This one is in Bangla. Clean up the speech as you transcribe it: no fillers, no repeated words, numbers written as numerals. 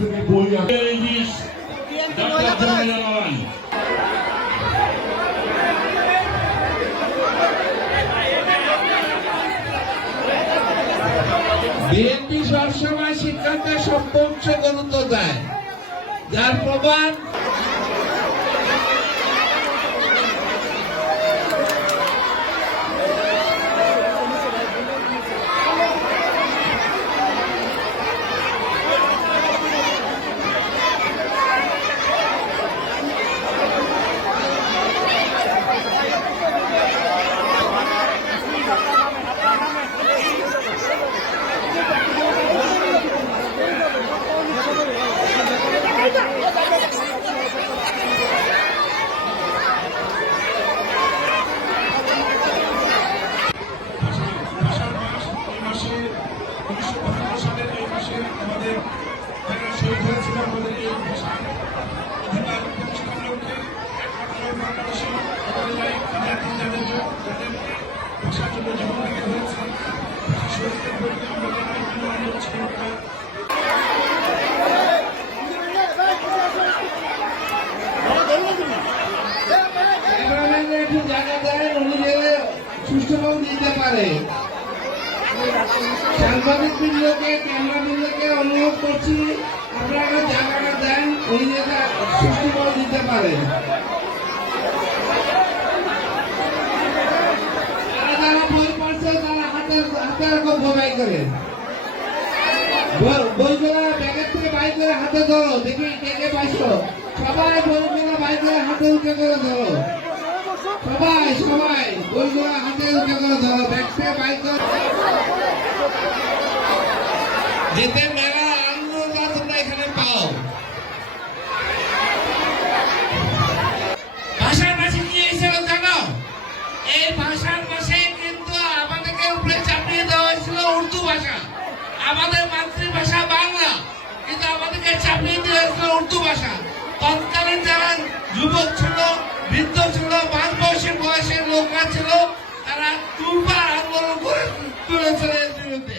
থেকে বই ডাক্তার জানান বিএনপি সবসময় শিক্ষাকে সর্বোচ্চ গুরুত্ব দেয়, যার প্রমাণ শহীদ হয়েছিল আমাদের এই ভাষার অধিকার প্রতিষ্ঠার লক্ষ্যে একমাত্র বাংলাদেশে যাদের ভাষার জন্য জীবন দিতে হয়েছে শহীদদের প্রতি আমরা জানাই একটু জায়গা দেন, উনি যে সুষ্ঠুভাবে দিতে পারে। সাংবাদিক বৃন্দকে, ক্যামেরা বৃন্দকে অনুরোধ করছি, আপনারা জায়গাটা দেন, উনি যেটা সুষ্ঠুভাবে দিতে পারে। যারা বই পড়ছে তারা হাতে এরকম বোঝাই করে বইগুলা ব্যাগের থেকে বাইর করে হাতে ধরো, দেখি কে কে পাইছো। সবাই বইগুলা বাইর করে হাতে উঠে করে ধরো, সবাই বইগুলা হাতে উঠে করে ধরো, ব্যাগ থেকে বাইর করে যেতে মেলা আনন্দ তোমরা এখানে পাও। ভাষার ভাষা কি হয়েছিল জানো? এই ভাষার ভাষায় কিন্তু আমাদেরকে উপরে চাপিয়ে দেওয়া হয়েছিল উর্দু ভাষা। আমাদের মাতৃভাষা বাংলা, কিন্তু আমাদেরকে চাপিয়ে দেওয়া হয়েছিল উর্দু ভাষা। তৎকালীন যারা যুবক ছিল, বৃদ্ধ ছিল, মাঝ বয়সের লোকরা ছিল, তারা দুর্বার আন্দোলন করে তুলেছিল এর বিরুদ্ধে।